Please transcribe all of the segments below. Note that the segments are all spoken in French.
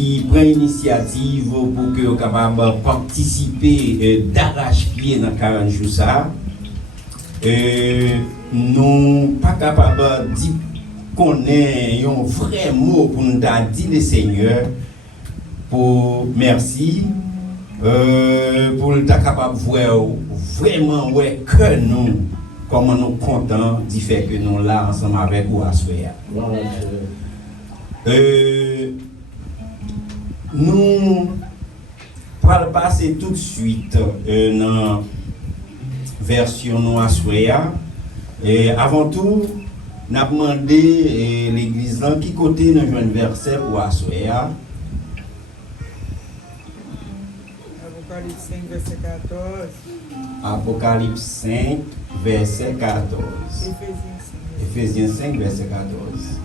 qui prend l'initiative pour que vous capable participer d'arrache-pied dans 40 jours ça. Nous pas capable de dire qu'on ait un vrai mot pour nous dire le Seigneur pour merci pour nous capable de voir vraiment que nous comment nous contents du fait que nous là ensemble avec vous à soir. Nous allons passer tout de suite dans version nous à soir. Et avant tout, nous avons demandé l'église qui côté nous un verset pour à soir. Apocalypse 5, verset 14. Apocalypse 5, verset 14. Ephésiens 5, verset 14.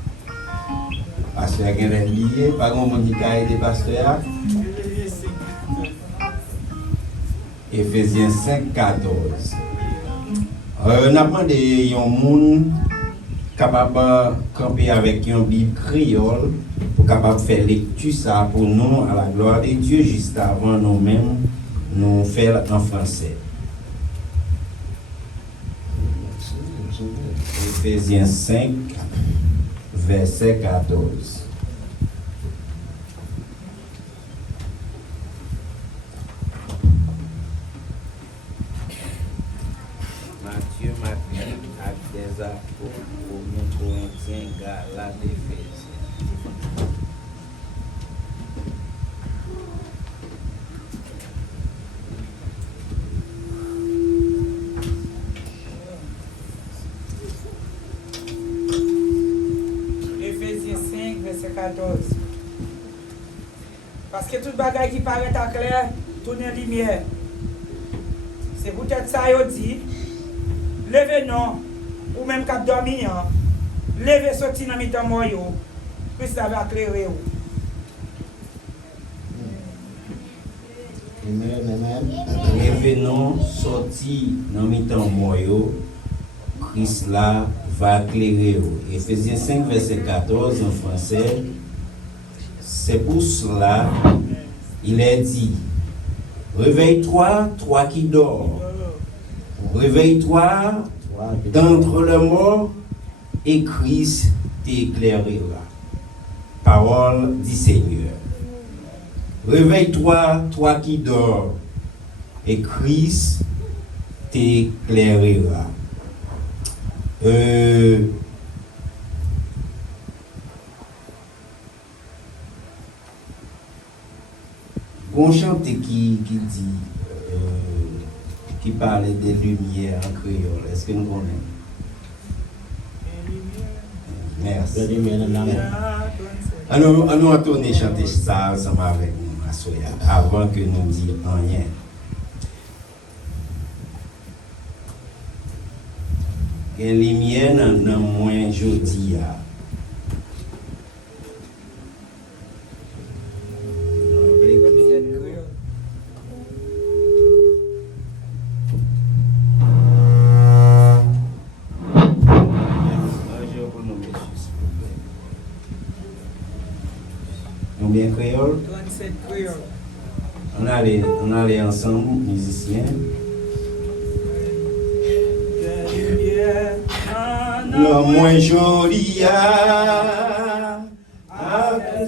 Pasteur a gagné lié, pas grand monde qui a aidé pasteur. Ephésiens 5, 14. On a demandé à un monde capable de camper avec une Bible créole pour capable faire lecture ça pour nous à la gloire de Dieu juste avant nous-mêmes nous faire en français. Ephésiens 5, verset 14. Matthieu, Marc, Actes des Apôtres, Corinthiens, Galates, Éphésiens. Éphésiens 5, verset 14. Parce que tout bagaille qui paraît à clair, tourne en lumière. C'est peut-être ça qu'il dit. Levez non, ou même cap dormir, levez sorti dans mi-temps moyo, puis ça va éclairer. Revenons sorti dans mi-temps moyo, Christ là va éclairer. Ephésiens 5, verset 14 en français. C'est pour cela, il est dit, réveille-toi, toi qui dors. Réveille-toi d'entre les morts et Christ t'éclairera. Parole du Seigneur. Réveille-toi, toi qui dors, et Christ t'éclairera. On chante qui dit, qui parle des lumières en créole. Est-ce que nous connaissons? Merci. Nous retourner chanter ça ensemble avec nous, Soya, avant que nous disions rien. Les lumières n'ont moins jodi. Bien créole. 37 créole. On allait ensemble, musiciens. Le moins joli avec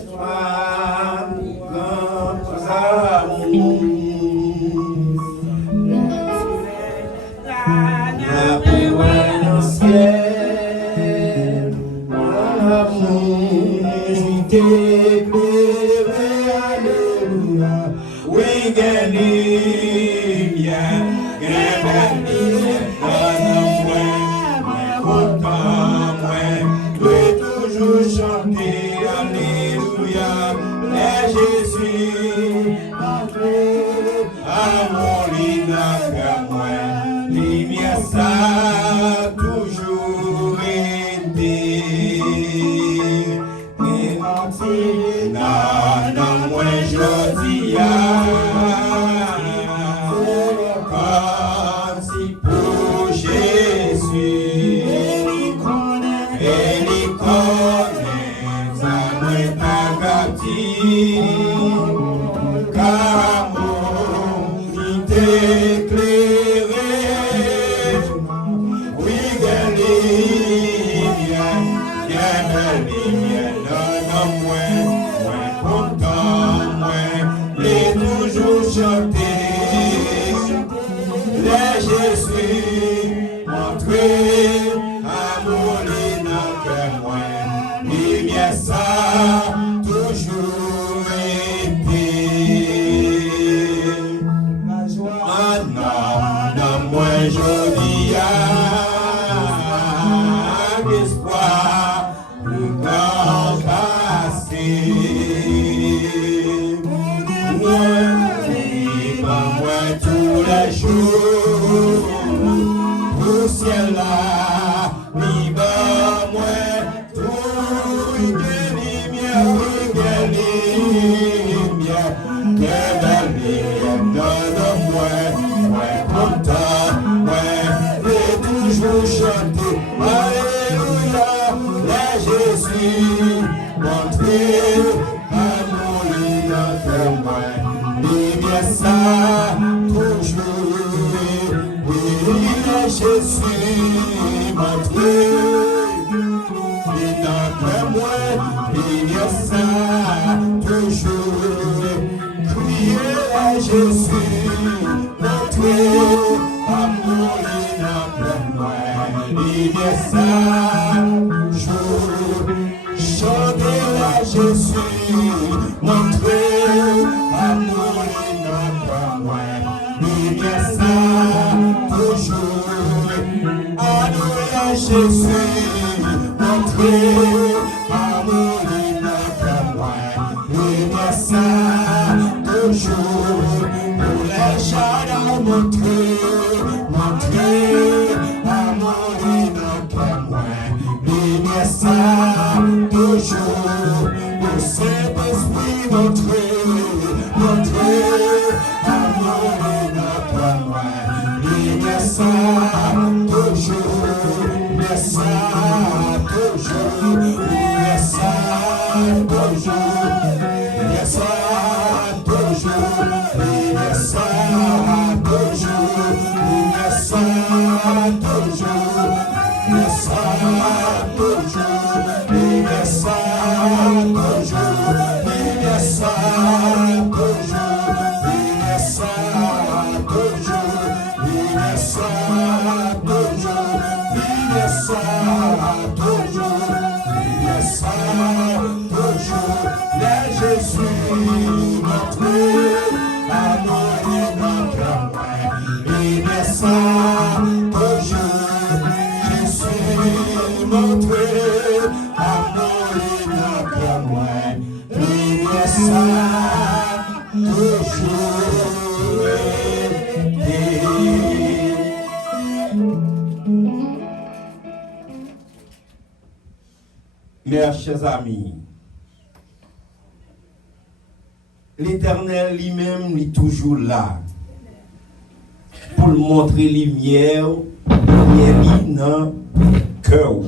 toi, grands amours. La paix dans le ciel, l'amour, j'étais. Ça toujours été et non moins jodi comme si pour Jésus et il connaît ça moins pas gâti. Jésus, notre amour inapprendable, il est ça, jour, chantez à Jésus, notre amour inapprendable, il est ça, toujours, adorez à Jésus, notre amour inapprendable, il est ça, toujours, pour les jardins montrer, amour inapprendable, il est ça, toujours, pour cet esprit montrer, amour inapprendable, il est ça, toujours, il est ça, toujours, il est ça, toujours, il est ça, toujours, il est ça, toujours, il est ça, toujours, il est ça, toujours, il est ça, toujours, il est ça, toujours, il est ça, toujours, il est ça, toujours, il est ça, toujours, il est ça, toujours, les Jésus, notre amour inapprendable, il est ça, toujours, Jésus, notre amour inapprendable, il est ça, toujours. Mes chers amis, l'Éternel lui-même est toujours là pour montrer lumière dans le cœur.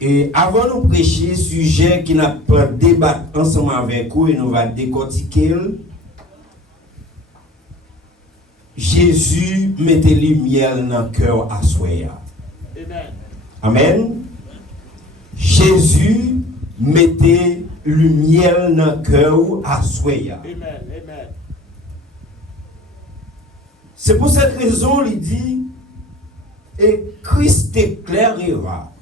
Et avant de prêcher sujet qui n'a pas débattre ensemble avec vous et nous va décortiquer, Jésus mettait lumière dans le cœur à soi. Amen. Amen. Jésus mettait lumière dans le cœur à soi. Amen. Amen. C'est pour cette raison il dit et Christ éclairera.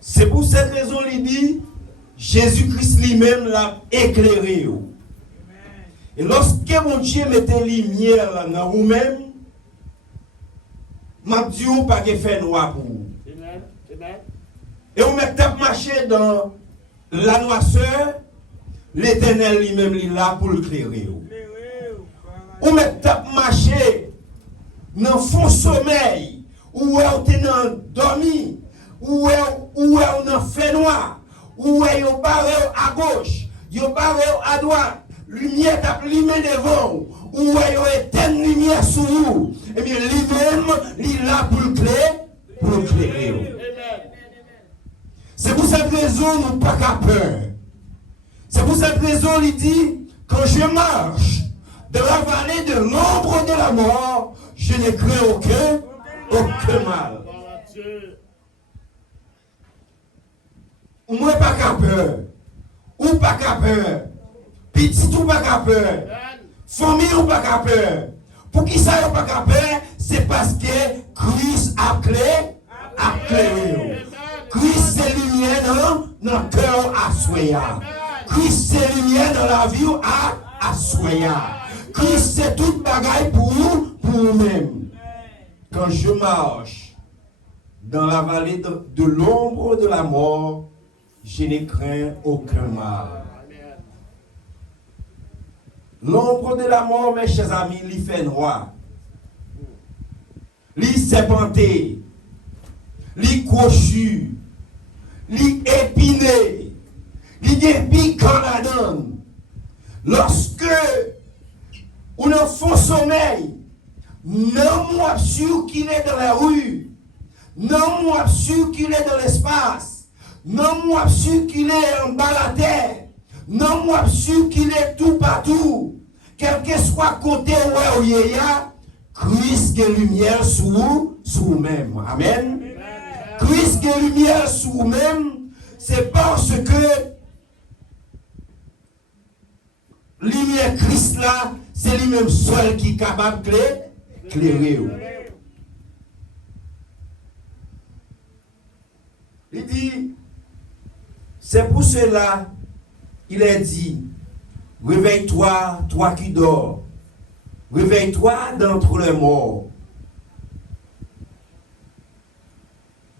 C'est pour cette raison il dit Jésus-Christ lui-même l'a éclairé. Et lorsque mon Dieu mettait lumière dans vous-même, m'a dit ou pas que fait noir pour vous. Amen. Amen. Et vous mettez marcher dans la noirceur, l'Éternel lui-même est là pour l'éclairer. Ou mettez marcher dans le fond sommeil, ou vous êtes dans dormi, ou vous êtes dans fait noir, ou vous êtes barré à gauche, vous barré à droite, lumière t'a allumé devant, ou vous êtes éteint lumière sur vous, et bien lui-même, il est là pour l'éclairer. C'est pour cette raison nous pas qu'à peur. C'est pour cette raison il dit, quand je marche dans la vallée de l'ombre de la mort, je ne crains aucun mal. Ou moi pas qu'à peur. Ou pas qu'à peur. Petit ou pas qu'à peur. Famille ou pas qu'à peur. Pour qui ça ou pas qu'à peur, c'est parce que Christ a clairé. Christ c'est lumière dans le cœur à soya. Christ c'est lumière dans la vie à soya. Christ c'est toute bagaille pour nous-mêmes. Quand je marche dans la vallée de l'ombre de la mort, je ne crains aucun mal. L'ombre de la mort, mes chers amis, il fait noir. Il serpenté. Il crochu. Il épiné. Il dépique quand la donne. Lorsque on a fond sommeil, non moi sûr qu'il est dans la rue, non moi sûr qu'il est dans l'espace, non moi sûr qu'il est en bas la terre, non moi sûr qu'il est tout partout, quel que soit côté où il y a, Christ est lumière sur vous-même. Amen. Christ est lumière sur vous-même, c'est parce que lumière Christ là, c'est lui-même seul qui est capable de éclairer. Il dit, c'est pour cela, il a dit, réveille-toi, toi qui dors, réveille-toi d'entre les morts.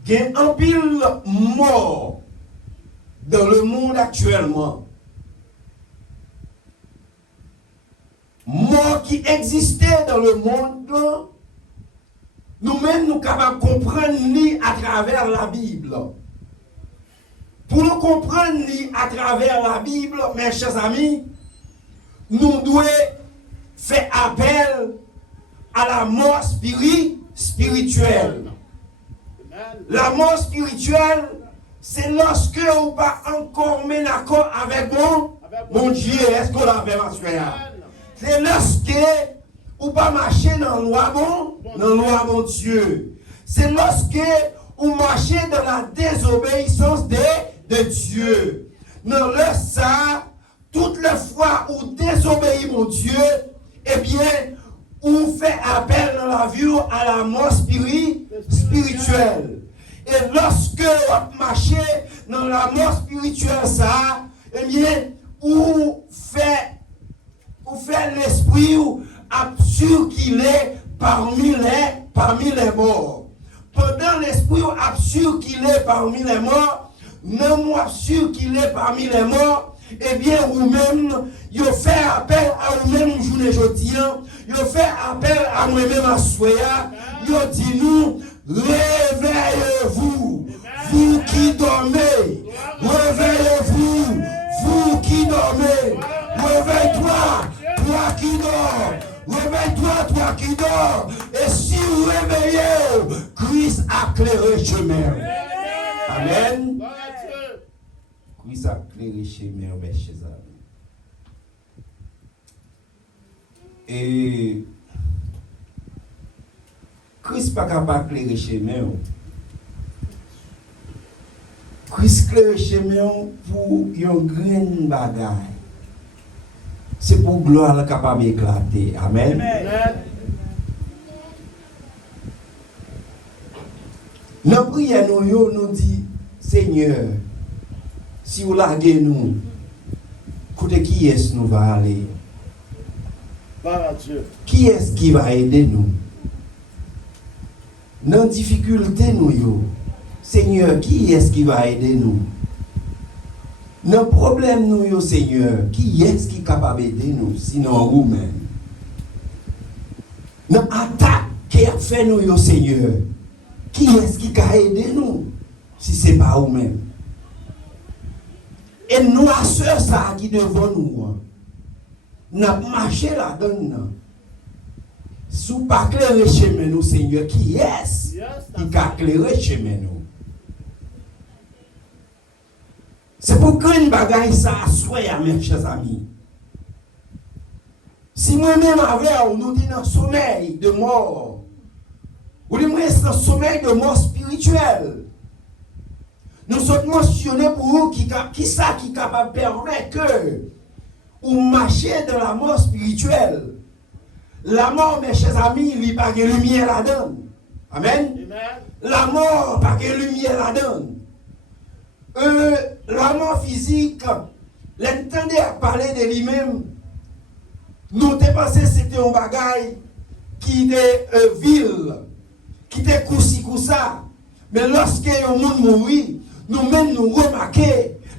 Il y a un pile mort dans le monde actuellement. Mort qui existait dans le monde, nous-mêmes nous sommes capables de comprendre à travers la Bible. Pour nous comprendre à travers la Bible, mes chers amis, nous devons faire appel à la mort spirituelle. La mort spirituelle, c'est lorsque on va encore mettre d'accord avec mon Dieu. Est-ce qu'on l'a fait, ma soeur? C'est lorsque on va marcher dans la loi mon Dieu. C'est lorsque on marche dans la désobéissance de Dieu. Dans le ça, toutes les fois où désobéit mon Dieu, eh bien, on fait appel dans la vie à la mort spirituelle. Et lorsque on marche dans la mort spirituelle, ça, eh bien, on fait l'esprit absurde qu'il est parmi les morts. Pendant l'esprit absurde qu'il est parmi les morts, même absurde qu'il est parmi les morts, eh bien, vous-même, vous fait appel à vous-même, journée aujourd'hui, vous fait appel à vous-même à soya, vous dit nous, réveillez-vous, vous qui dormez, réveillez-vous, vous qui dormez, réveille-toi, toi qui dors, réveille-toi, toi qui dors, et si vous réveillez, Christ a éclairé le chemin. Amen. Christ a éclairé le chemin, mes chers amis. Et Christ n'est pas capable d'éclairer le chemin. Christ éclaire le chemin pour une grande bagaille. C'est pour gloire capable d'éclater. Amen. Dans la prière, nous dit, Seigneur, si vous larguez nous, écoutez, qui est-ce que nous va aller? Qui est-ce qui va aider nous? Dans la difficulté, nous, Seigneur, qui est-ce qui va aider nous? Dans le problème, nous, Seigneur, qui est-ce qui est capable d'aider nous, sinon vous-même? Dans l'attaque qui a fait nous, Seigneur, qui est-ce qui a aidé nous, si ce n'est pas vous-même? Et nous, à ceux qui devant nous, nous avons marché là-dedans. Si vous pas éclairer chemin nous, Seigneur, qui est-ce qui a éclairé chemin nous? C'est pour que une bagaille ça soit, mes chers amis. Si moi-même avec nous dit dans le sommeil de mort, ou du moins dans le sommeil de mort spirituelle, nous sommes mentionnés pour vous qui est capable de permettre que vous marchez dans la mort spirituelle. La mort, mes chers amis, il n'y a pas de lumière là-dedans. Amen. La mort, pas de lumière là-dedans. La mort physique, l'entendez à parler de lui-même, nous avons pensé que c'était un bagaille qui était ville, qui était coussi-coussa. Mais lorsque un monde mourit, nous-mêmes nous remarquons,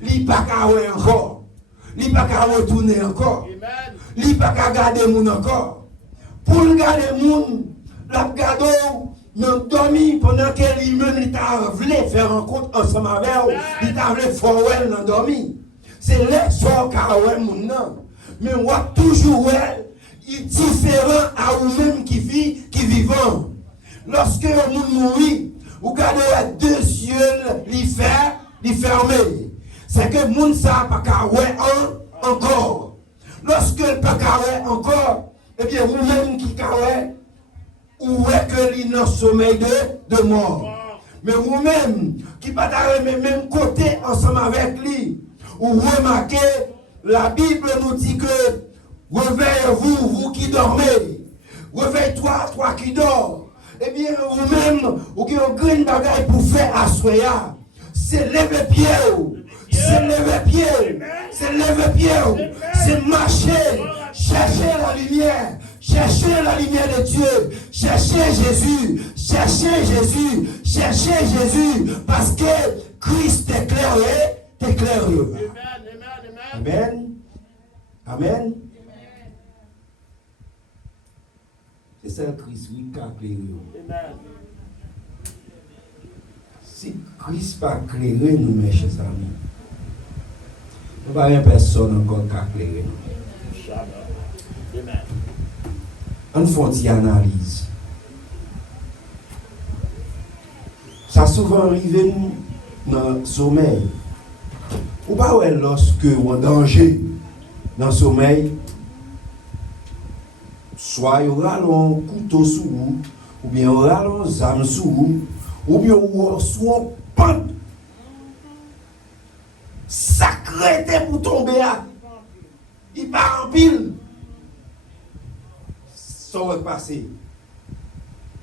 il n'y a pas qu'à encore, il n'y a pas qu'à retourner encore, il n'y a pas qu'à garder le monde encore. Pour garder le monde, la garde nous dormi pendant que lui-même voulu faire rencontre ensemble avec vous, il t'a voulu faire ouais dans dormi. C'est les soirs qu'a ouais mon nom. Mais moi toujours ouais, il est différent à vous-même qui vivant. Lorsque vous mourit, vous gardez deux yeux les fermer. C'est que moun ça pas qu'à ouais encore. Lorsque le pas qu'à ouais encore, eh bien vous-même qui qu'à ouais, ou est que l'île dans sommeil de mort. Mais vous-même, qui pas dans le même côté ensemble avec lui, ou remarquez, la Bible nous dit que Réveillez-vous, vous qui dormez. Réveille-toi, toi qui dors. Eh bien, vous-même, vous qui avez une grande bagaille pour faire à soya. C'est lever pied. C'est lever pied. C'est lever pied. C'est marcher. Chercher la lumière. Cherchez la lumière de Dieu. Cherchez Jésus. Cherchez Jésus. Cherchez Jésus. Parce que Christ t'éclaire. Amen. Amen. C'est ça Christ qui a éclairé. Si Christ n'a pas éclairé nous, mes chers amis, nous n'avons pas personne encore qui a éclairé nous. On fait une analyse. Ça a souvent arrivé dans le sommeil. Ou pas lorsque on est en danger dans le sommeil, soit il y aura un couteau sous vous, ou bien il y aura un âme sous vous, ou bien il y aura un pente sacré pour tomber à. Il part en pile. Ça va passer.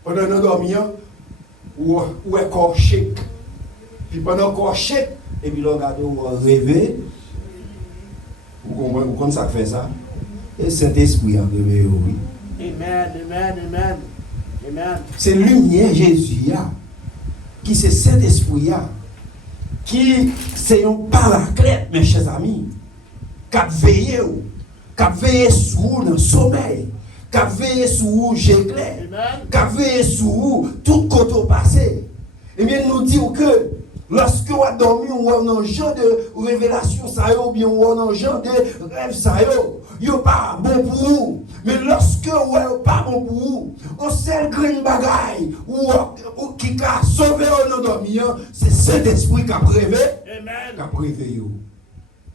Pendant nous dormir, ou est corps chèque. Puis pendant corps chèque, et puis le regarde ou rêver. Vous comprenez comment ça fait ça? Et Saint-Esprit a réveillé, oui. Amen. C'est lumière Jésus qui c'est Saint-Esprit qui c'est un paraclète, mes chers amis, qui a veillé sur vous dans le sommeil, qui a veillé sur vous j'éclaire, qui a veillé sur vous tout côté passé. Et bien nous disons que lorsque vous avez dormi, ou dans un genre de révélation, ou bien dans un genre de rêve, il n'est pas bon pour vous. Mais lorsque vous n'est pas bon pour vous, on sait le green bagaille, ou qui a sauvé nos dormir, c'est cet esprit qui a réveillé.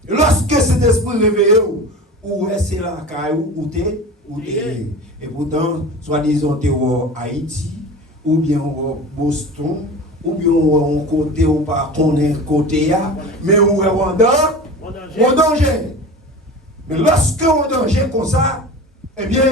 Lorsque cet esprit réveillé, ou c'est la caillou, ou t'es. Et pourtant, soi-disant, t'es au Haïti, ou bien au Boston, ou bien on côté ou pas qu'on est côté mais on est en danger. Mais lorsque on est en danger comme ça, eh bien,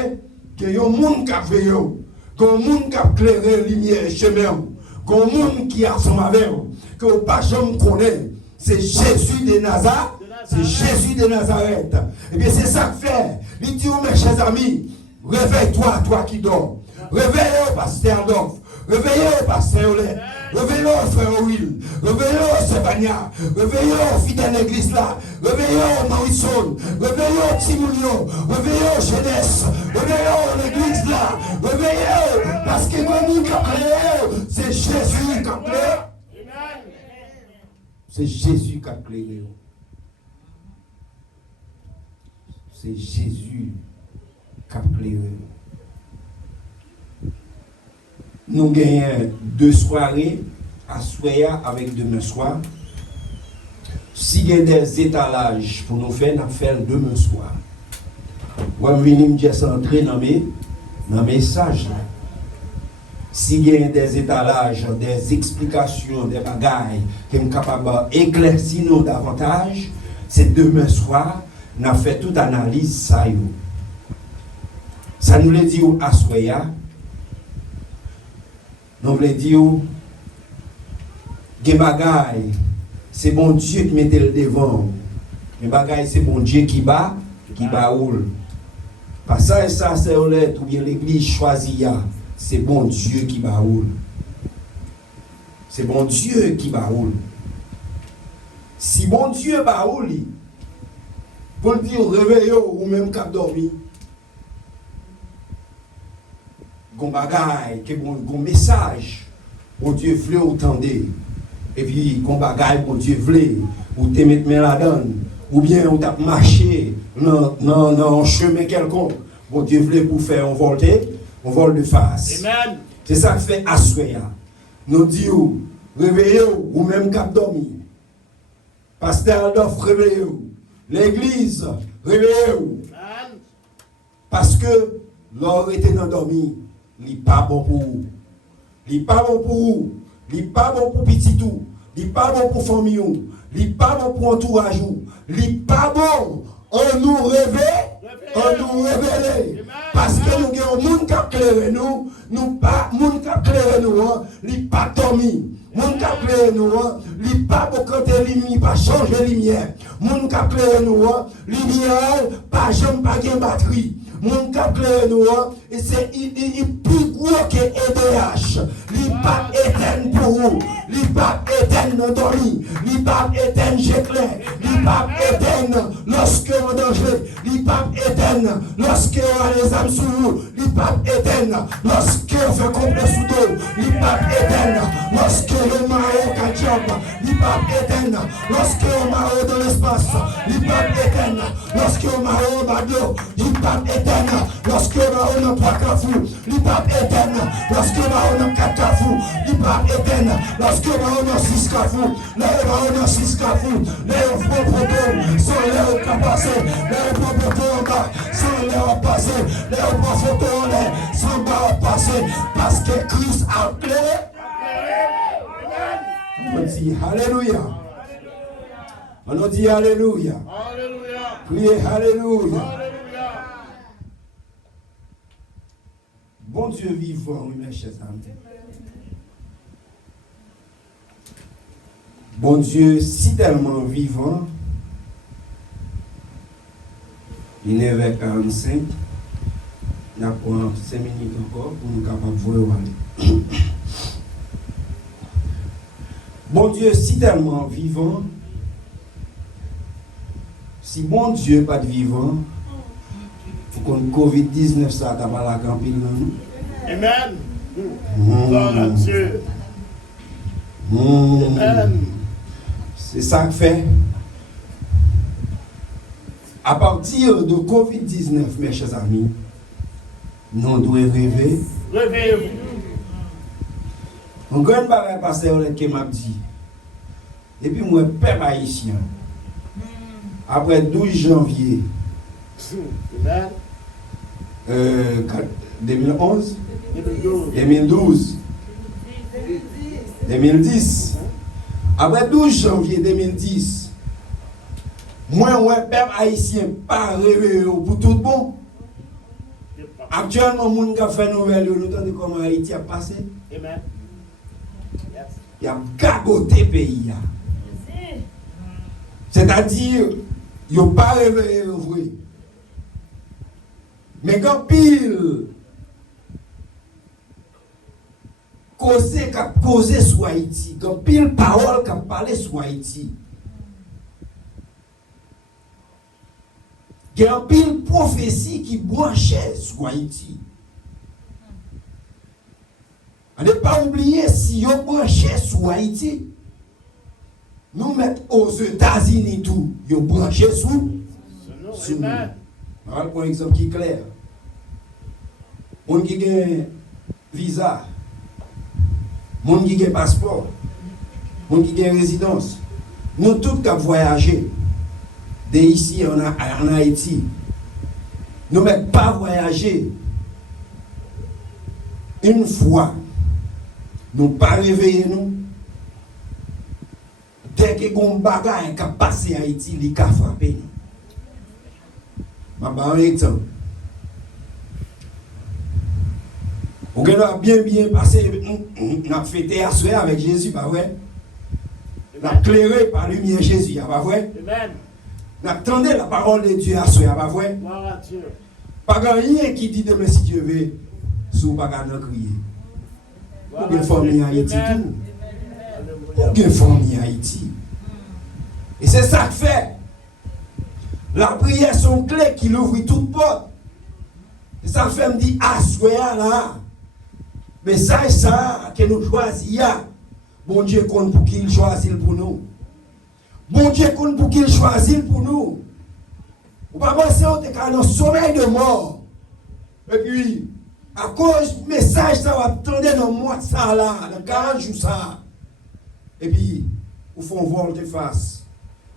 il y a un monde qui a veillé, il y a un monde qui a éclairé la lumière et chemin, il y a un monde qui a son avec, que vous pas jamais connaît. C'est Jésus de Nazareth. C'est Jésus de Nazareth. Eh bien, c'est ça que fait. Il dit, mes chers amis, réveille-toi, toi qui dors. Réveille-toi, pasteur Adolphe. Réveillez-vous, pasteur Olé. Réveillez-vous, frère Will. Réveillez-vous, Sébania. Réveillez-vous, fidèle l'église là. Réveillez-vous, Marisol. Réveillez-vous, Timounio. Réveillez-vous, jeunesse. Réveillez-vous, l'église là. Réveillez-vous, parce que nous qui a créé, c'est Jésus qui a créé. C'est Jésus qui a créé. C'est Jésus qui a créé. Nous gagnons 2 soirées à Soya avec demain soir. Si il y a des étalages pour nous faire, nous faisons demain soir. Moi, je viens me dire entrer dans mes messages. Si il y a des étalages, des explications, des bagailles qui sont capables d'éclaircir nous davantage, c'est demain soir, nous fait toute analyse ça. Ça nous le dit à Soya. Nous voulons dire, que bagaille, c'est bon Dieu qui mettait le devant. Les bagaille, c'est bon Dieu qui bat oul. Pas ça et ça, c'est ou bien l'église choisit, c'est bon Dieu qui bat oul. C'est bon Dieu qui bat oul. Si bon Dieu bat oul, pour le dire, réveillez-vous ou même cap dormi. Gon bagaille, que bon message, bon Dieu voulait ou tendez. Et puis, gon bagaille, bon Dieu voulait, ou te mettre main là-dedans, ou bien ou t'a marché dans un chemin quelconque. Bon Dieu voulait pour faire un vol de face. Amen. C'est ça que fait Assoya. Nous disons, réveillez-vous, ou même cap dormi. Pasteur Adolphe, réveillez-vous. L'église, réveillez-vous. Parce que l'or était endormi. Il n'est pas bon pour vous. Il n'est pas bon pour vous. Il n'est pas bon pour petit tout. Il n'est pas bon pour famille. Il n'est pas bon pour entourage. Il n'est pas bon. On nous réveille. On nous révèle. Parce que nous avons un monde qui a clairé nous. Nous pas, monde qui a clairé nous, il n'est pas dormi. Monde qui a clairé nous, il n'est pas pour côté lumière, pas changer lumière. Monde qui a clairé nous, lumière, pas jamais pas de batterie. Mon cap nous, et c'est plus gros que EDH. Il pas éteint pour vous. Il pas éteint dans le lit. Il pas éteint chez clair. Il pas éteint lorsque on danger. Il pas éteint lorsque on a les âmes sous vous. Il pas éteint lorsque on fait complet sous dos. Il pas éteint lorsque le maro catch-up. Il pas éteint lorsque on maro dans l'espace. Il pas éteint lorsque on maro bateau. Il pas éteint lorsque on a trois cafous, il pas éteint. Lorsque on a quatre cafous, il pas éteint. Lorsque on a six cafous, là on a six cafous, là on prend photo, sans l'air au passé, là on prend photo en bas, sans l'air au passé, là on prend photo en l'air, sans bas au passé, parce que Christ a clé. On dit Alléluia. On dit Alléluia. Priez Alléluia. Bon Dieu vivant, oui, mes chers amis. Bon Dieu, si tellement vivant, il est vers 45, il a pris 5 minutes encore pour nous capables de voir. Bon Dieu, si tellement vivant, si bon Dieu pas de vivant, pour qu'on COVID-19 ça t'a pas la campine nous. Amen. Gloire à Dieu. Amen. C'est ça que fait. À partir de COVID-19, mes chers amis, nous devons rêver. Réveillez-vous. Un grand bagage pasteur qui m'a dit. Et puis moi, peuple haïtien, après 12 janvier 2011, 2012, 2010, après 12 janvier 2010, moi, peuple haïtien, pas rêvé pour tout bon. Actuellement, les gens qui ont fait nouvelle, nous entendons comment Haïti a passé. Amen. Il a gagoté le pays. C'est-à-dire, il n'a pas réveillé le vrai. Mais quand pile, causer sur Haïti, quand pile parole qui a parlé sur Haïti, il y a pile prophétie qui branchait sur Haïti. On ne pas oublier si on branchait sur Haïti, nous mettons aux États-Unis tout, on branché sur nous. Pour un exemple qui est clair. On qui a un visa, on qui a un passeport, on qui a une résidence. Nous tous qui avons voyagé d'ici en Haïti, nous ne mettons pas voyager une fois. Nous ne pas réveiller nous. Dès que nous avons des choses qui passent en Haïti, ils ont frappé nous. Je vais vous donner un exemple. Vous avez bien passé, on a fêté à souhait avec Jésus, pas vrai? On a éclairé par la lumière Jésus, pas vrai? Amen. On attendait la parole de Dieu à souhait, pas vrai? Gloire à Dieu. Pas rien qui dit demain si Dieu veut, sous pas qu'à crier. Ou bien famille Haïti tout. Ou bien famille Haïti. Et c'est ça que fait. La prière son clé qui ouvre toute porte. Et ça fait me dire, assoya là. Mais ça et ça que nous choisissons. Bon Dieu compte pour qu'il choisisse pour nous. Bon Dieu compte pour qu'il choisisse pour nous. Ou pas penser qu'on est dans le sommeil de mort. Et puis, à cause du message, ça va attendre dans le mois de ça là, dans 40 jours ça. Et puis, au fond, volte face.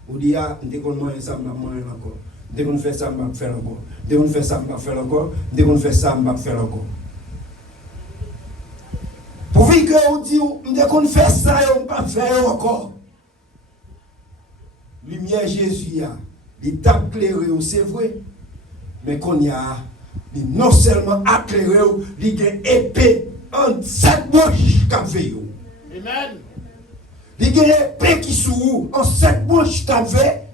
Ou dit, ah, dès qu'on mange ça, on va manger encore. Dès qu'on fait ça, on va faire encore. Dès qu'on fait ça, on va faire encore. Dès qu'on fait ça, on va faire encore. Pour que on dit, dès qu'on fait ça, on va faire encore. Lumière Jésus, il tape clairé, c'est vrai. Mais qu'on y a, non seulement éclairé, il y a une épée en 7 bouches qu'a fait. Amen. Il y a une épée qui sous en 7 bouches qu'a fait.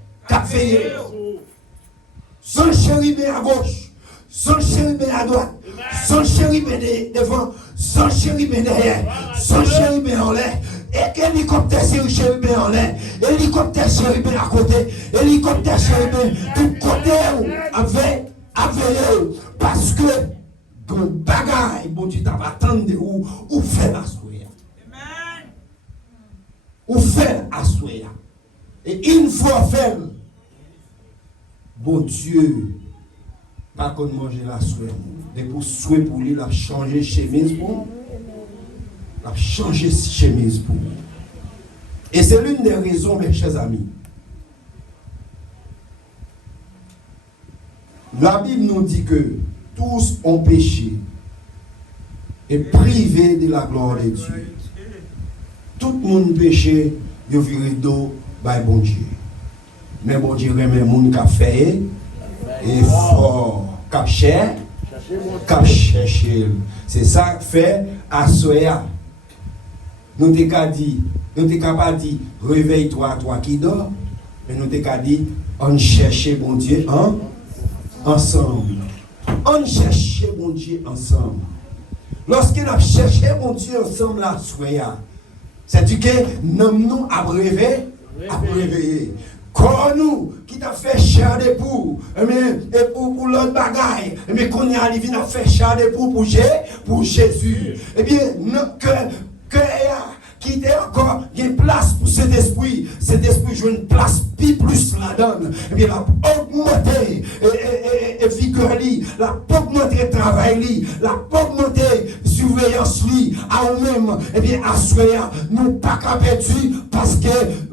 Son chérubin à gauche, son chérubin à droite, son chérubin devant, son chérubin derrière, son chérubin en l'air. Et hélicoptère chérubin en l'air, hélicoptère chérubin à côté, hélicoptère chérubin tout côté avec parce que ton bagaille, bon Dieu t'as attendre ou fait la soirée. Ou fait la soirée. Et une fois fait, bon Dieu, pas qu'on mange la soirée. Mais pour souhait pour lui, il a changé chemise pour. Il a changé chemise pour. Et c'est l'une des raisons, mes chers amis. La Bible nous dit que tous ont péché et privés de la gloire de Dieu. Tout le monde péché, il viré d'eau par bon Dieu. Mais bon Dieu remet le monde qui a fait et fort, qui a cherché. C'est ça que fait à Soya. Nous t'avons dit, nous t'avons pas dit, réveille-toi, toi qui dors, mais nous t'avons dit, on cherche bon Dieu ensemble. On cherche bon Dieu ensemble. Lorsqu'on a cherché mon Dieu ensemble à Soya, c'est-à-dire que nous avons réveillé. Quand nous, qui t'a fait chair d'époux, et pour l'autre bagaille, mais qu'on y arrive, il a fait chair d'époux pour Jésus. Eh bien, que qui était encore, il y a une place pour cet esprit joue une place plus là-dedans. Eh bien, la augmenter et vigueur, la augmenter travail, la augmenter surveillance, à nous-mêmes, eh bien, à soi, nous pas qu'à perdu parce que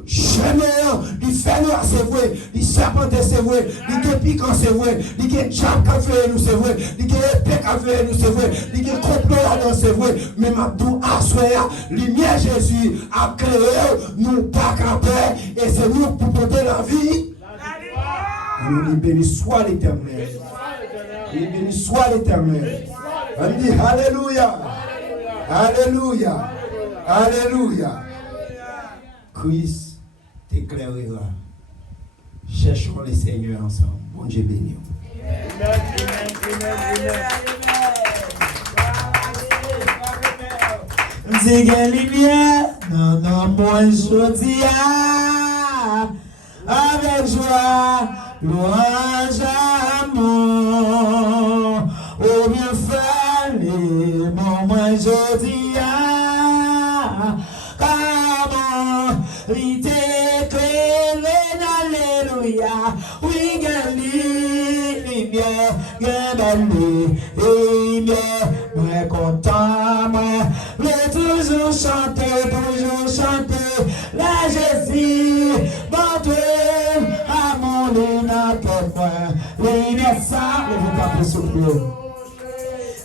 chemin, il fait nous c'est vrai, il serpenté c'est vrai, il est piquant c'est vrai, il est diable qui fait nous c'est vrai, il est épée qui fait nous c'est vrai, il est complot là-dedans c'est vrai, mais maintenant à soi, lumière Jésus a créé nous pas qu'à peur et c'est nous pour porter la vie. Nous béni soit l'Éternel. Il béni soit l'Éternel. On dit Alléluia. Alléluia. Alléluia. Christ t'éclairera. Cherchons le Seigneur ensemble. Bon Dieu béni. Dis que lumière, non, moi je dis avec joie, louange, amour, au bien faire, moi je dis comment il t'éclaire, alléluia, oui, lumière, lumière, moi content, moi, toujours chanter, la Jésus, mon Dieu, à mon lumière, moi, lumière, ça, le vocabulaire souffle.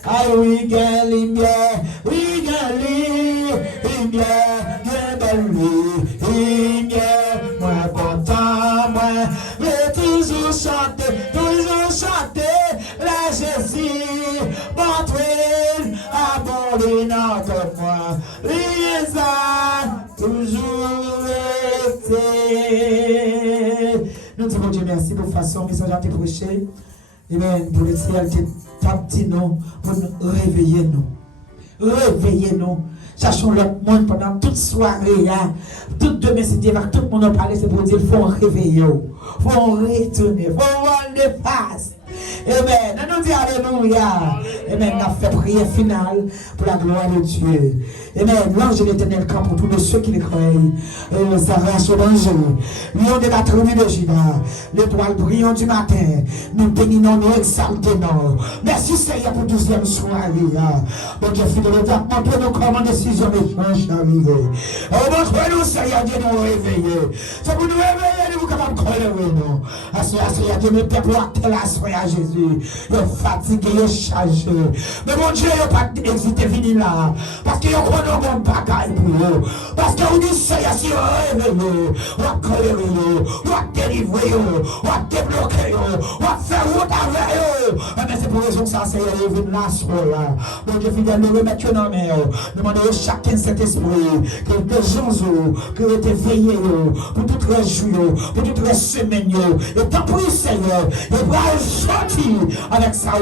Ah oui, lumière, lumière, moi content, moi, mais toujours chanter, la Jésus, mon Dieu, à mon lumière, moi, lumière, toujours été. Nous disons Dieu merci pour façon, message à te prêcher. Amen. Pour le ciel, petit nous, pour nous réveiller nous. Réveillez-nous. Cherchons l'autre monde pendant toute soirée. Toute demain, c'est Dieu, tout le monde a parlé, c'est pour dire, il faut réveiller. Il faut retourner. Il faut voir les faces. Amen. Nous disons Alléluia. Amen. On a fait prière finale pour la gloire de Dieu. Amen. L'ange de l'Éternel camp pour tous ceux qui le croient. Et les arraches au danger. Lion de la tribu de Juda. L'étoile brillant du matin. Nous bénissons, nous exaltons. Merci Seigneur pour 12e soirée. Mon Dieu, fidèle de Dieu, montrez-nous comment décision d'échange arriver. Montrez-nous, Seigneur Dieu, nous réveiller. C'est pour nous réveiller, nous capables de croire, nous. Seigneur Dieu, nous peuple à soya Jésus. Ils sont fatigués, ils sont chargés. Mais mon Dieu, ils n'ont pas hésité à venir là. Parce qu'ils ont un bagaille pour eux. Parce que vous dites, Seigneur, si vous réveillez, vous allez vous délivrer, vous allez débloquer, vous allez faire route avec eux. Mais c'est pour raison que ça, c'est revenu là, ce là. Mon Dieu fidèle, nous remettons dans main. Demandez à chacun cet esprit, que des gens, que te veillez, pour toute région, pour toute semaine, et tant pis, Seigneur, et pour sortir avec ça.